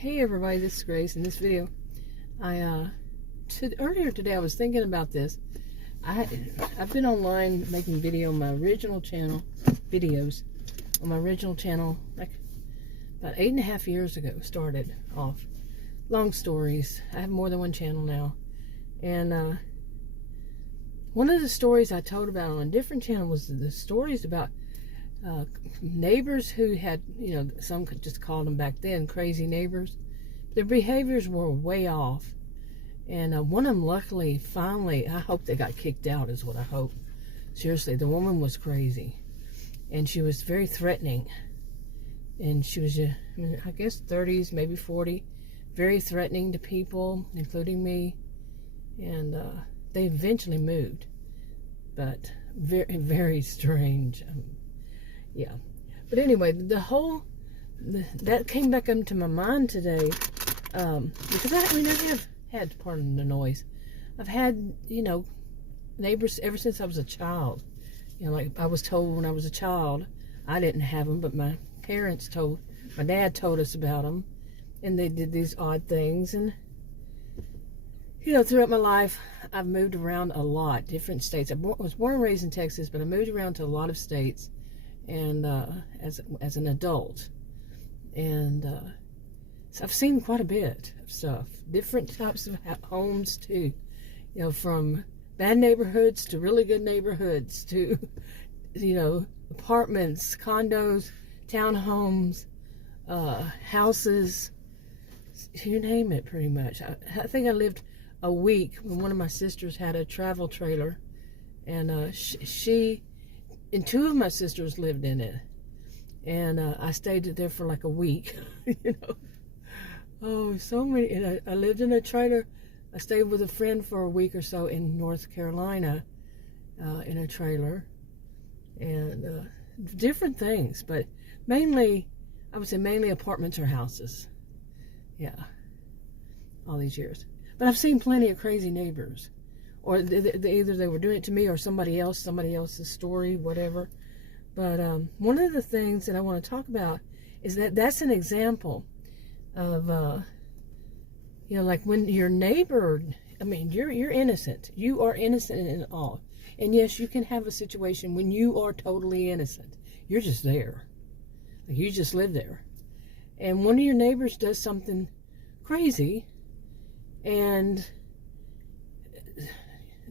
Hey everybody, this is Grace. In this video, earlier today I was thinking about this. I've been online making video on my original channel, videos on my original channel, like about 8.5 years ago. Started off long stories. I have more than one channel now, and one of the stories I told about on a different channel was the stories about neighbors who had, some could just call them back then crazy neighbors. Their behaviors were way off. And one of them, luckily, finally, I hope they got kicked out, is what I hope. Seriously, the woman was crazy. And she was very threatening. And she was, I guess, 30s, maybe 40. Very threatening to people, including me. And they eventually moved. But very, very strange. Yeah, but anyway, that came back into my mind today, because I have had, pardon the noise, I've had, neighbors ever since I was a child. Like I was told when I was a child, I didn't have them, but my dad told us about them, and they did these odd things. And throughout my life, I've moved around a lot, different states. I was born and raised in Texas, but I moved around to a lot of states. And as an adult, and so I've seen quite a bit of stuff, different types of homes too, from bad neighborhoods to really good neighborhoods to apartments, condos, townhomes, houses, you name it, pretty much. I think I lived a week when one of my sisters had a travel trailer, and she and two of my sisters lived in it, and I stayed there for like a week. Oh, so many. And I lived in a trailer. I stayed with a friend for a week or so in North Carolina, in a trailer, and different things, but mainly, I would say mainly apartments or houses. Yeah, all these years. But I've seen plenty of crazy neighbors. Or either they were doing it to me or somebody else's story, whatever. But one of the things that I want to talk about is that's an example of, like when your neighbor, you're innocent. You are innocent in all. And yes, you can have a situation when you are totally innocent. You're just there. Like you just live there. And one of your neighbors does something crazy, and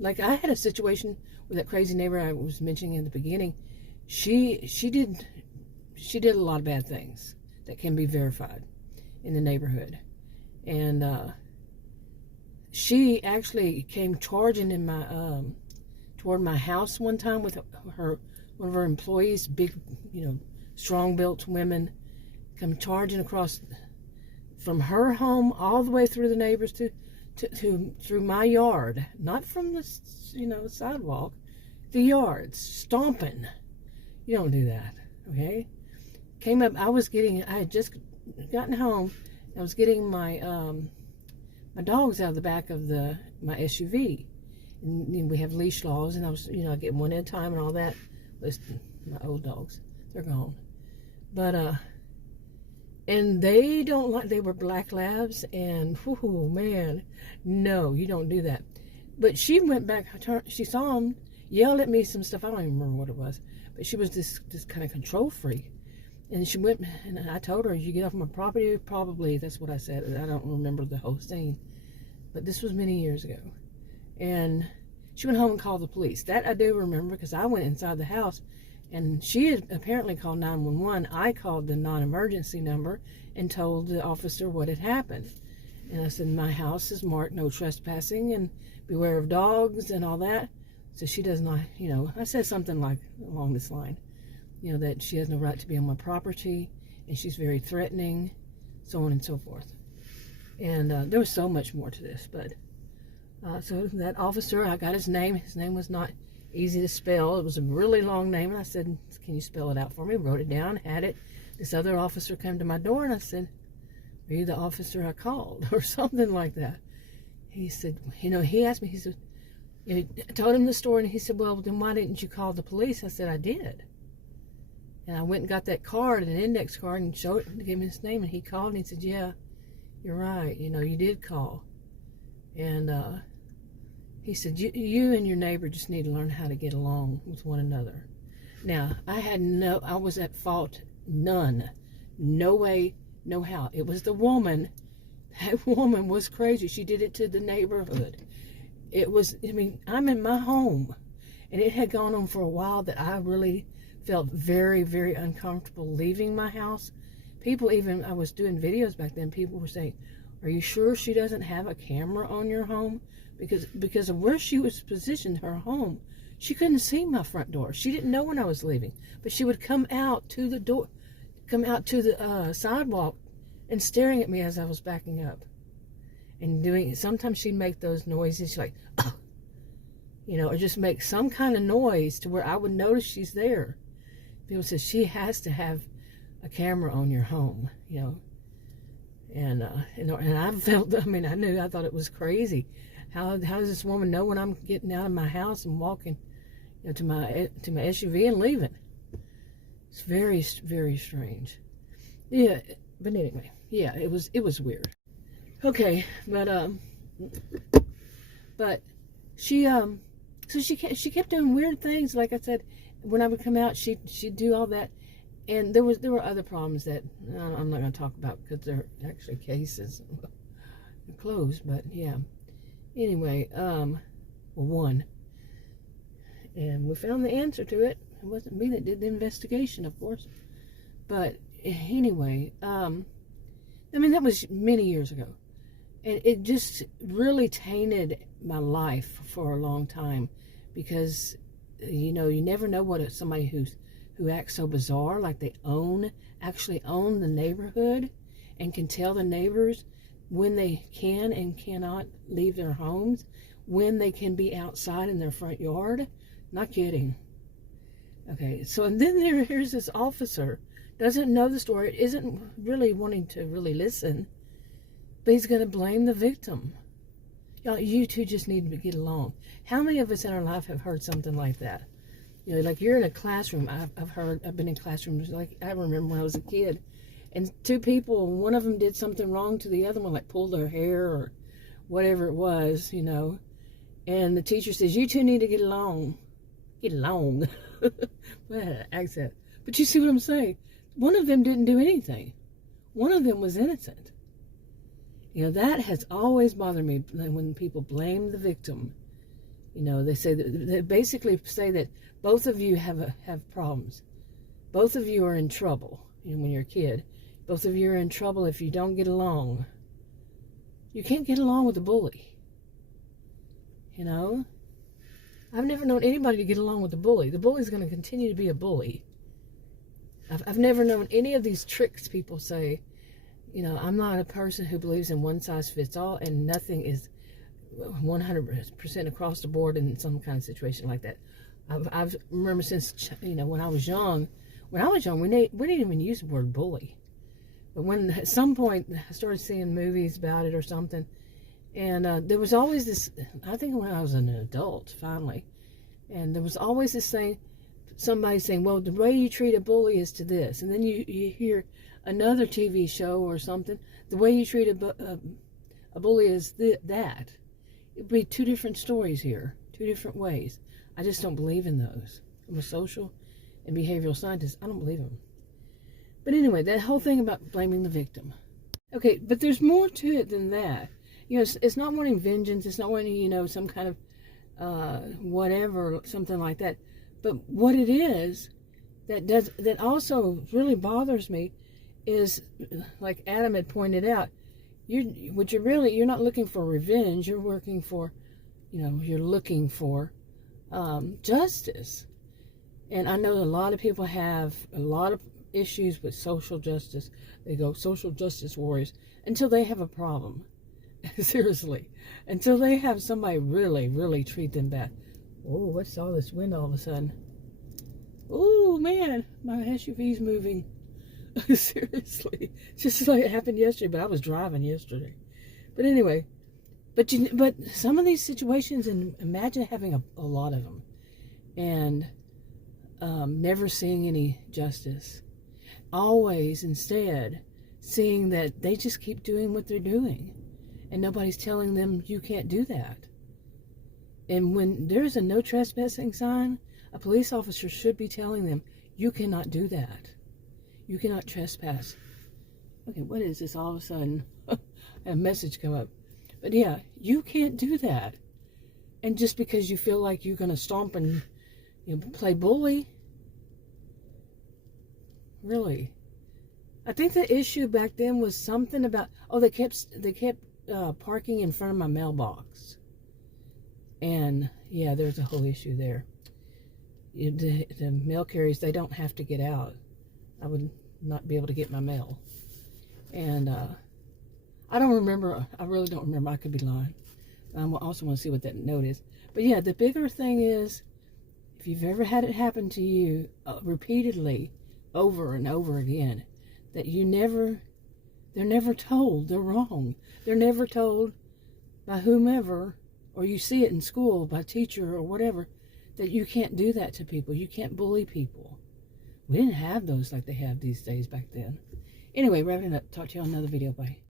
like I had a situation with that crazy neighbor I was mentioning in the beginning. She did a lot of bad things that can be verified in the neighborhood, and she actually came charging in my toward my house one time with one of her employees, big, strong-built women, come charging across from her home all the way through the neighbors through my yard, not from the sidewalk, the yard, stomping. You don't do that, okay? Came up. I had just gotten home. I was getting my my dogs out of the back of my SUV, and we have leash laws, and I was I get one at a time and all that. Listen, my old dogs, they're gone, but and they don't like, they were black labs, and oh man, no, you don't do that. But she went back, she saw them, yelled at me some stuff, I don't even remember what it was, but she was this kind of control freak. And she went, and I told her, you get off my property, probably, that's what I said. I don't remember the whole scene, but this was many years ago. And she went home and called the police. That I do remember, because I went inside the house, and she had apparently called 911. I called the non-emergency number and told the officer what had happened. And I said, my house is marked no trespassing and beware of dogs and all that. So she does not, I said something like along this line, that she has no right to be on my property, and she's very threatening, so on and so forth. And there was so much more to this, but so that officer, I got his name. His name was not easy to spell. It was a really long name, and I said, can you spell it out for me? Wrote it down, had it. This other officer came to my door, and I said, are you the officer I called? Or something like that. He said, he asked me, he said, I told him the story, and he said, well, then why didn't you call the police? I said, I did. And I went and got that card, an index card, and showed it, gave him his name, and he called, and he said, yeah, you're right. You know, you did call. And he said, you and your neighbor just need to learn how to get along with one another. Now, I was at fault, none. No way, no how. It was the woman. That woman was crazy. She did it to the neighborhood. It was, I mean, I'm in my home. And it had gone on for a while that I really felt very, very uncomfortable leaving my house. People even, I was doing videos back then, people were saying, are you sure she doesn't have a camera on your home? Because of where she was positioned, her home, she couldn't see my front door. She didn't know when I was leaving. But she would come out to the door, come out to the sidewalk and staring at me as I was backing up. And sometimes she'd make those noises, she's like, oh, you know, or just make some kind of noise to where I would notice she's there. People say, she has to have a camera on your home, you know. And I felt, I thought it was crazy. How does this woman know when I'm getting out of my house and walking, you know, to my SUV and leaving? It's very, very strange. Yeah, but anyway, yeah, it was weird. Okay, but she so she kept doing weird things. Like I said, when I would come out, she'd do all that. And there were other problems that I'm not going to talk about because they're actually cases. They're closed, but yeah. Anyway, one. And we found the answer to it. It wasn't me that did the investigation, of course. But anyway, that was many years ago. And it just really tainted my life for a long time because, you know, you never know what somebody who acts so bizarre, like they actually own the neighborhood and can tell the neighbors when they can and cannot leave their homes, when they can be outside in their front yard. Not kidding. Okay, so and then here's this officer, doesn't know the story, isn't really wanting to really listen, but he's going to blame the victim. Y'all, you two just need to get along. How many of us in our life have heard something like that? You know, like you're in a classroom. I've been in classrooms, like I remember when I was a kid, and two people, one of them did something wrong to the other one, like pulled their hair or whatever it was, you know, and the teacher says, you two need to get along. Get along. What accent. But you see what I'm saying? One of them didn't do anything. One of them was innocent. You know, that has always bothered me when people blame the victim. You know, they basically say that both of you have problems. Both of you are in trouble. You know, when you're a kid, both of you are in trouble if you don't get along. You can't get along with a bully. You know, I've never known anybody to get along with a bully. The bully's going to continue to be a bully. I've never known any of these tricks people say. You know, I'm not a person who believes in one size fits all, and nothing is 100% across the board in some kind of situation like that. I've remember since, you know, when I was young, we didn't even use the word bully. But when at some point I started seeing movies about it or something, and there was always this, I think when I was an adult finally, and there was always this thing, somebody saying, well, the way you treat a bully is to this. And then you hear another TV show or something, the way you treat a bully is that. It'd be two different stories here, two different ways. I just don't believe in those. I'm a social and behavioral scientist. I don't believe them. But anyway, that whole thing about blaming the victim. Okay, but there's more to it than that. You know, it's not wanting vengeance. It's not wanting, you know, some kind of whatever, something like that. But what it is that also really bothers me is, like Adam had pointed out, you're not looking for revenge. You're working for, you know, you're looking for justice. And I know a lot of people have a lot of issues with social justice. They go social justice warriors until they have a problem. Seriously. Until they have somebody really, really treat them bad. Oh, what's all this wind all of a sudden? Oh, man, my SUV's moving. Seriously. Just like it happened yesterday, but I was driving yesterday. But anyway, but some of these situations, and imagine having a lot of them, and never seeing any justice. Always instead seeing that they just keep doing what they're doing. And nobody's telling them you can't do that. And when there's a no trespassing sign, a police officer should be telling them, you cannot do that. You cannot trespass. Okay, what is this all of a sudden? A message come up. But yeah, you can't do that. And just because you feel like you're going to stomp and play bully, really. I think the issue back then was something about, they kept parking in front of my mailbox. And yeah, there's a whole issue there. The mail carriers, they don't have to get out. I would not be able to get my mail. And I don't remember. I really don't remember. I could be lying. I also want to see what that note is. But yeah, the bigger thing is, if you've ever had it happen to you repeatedly, over and over again, that they're never told they're wrong. They're never told by whomever, or you see it in school by teacher or whatever, that you can't do that to people. You can't bully people. We didn't have those like they have these days back then. Anyway, wrapping up. Talk to you on another video. Bye.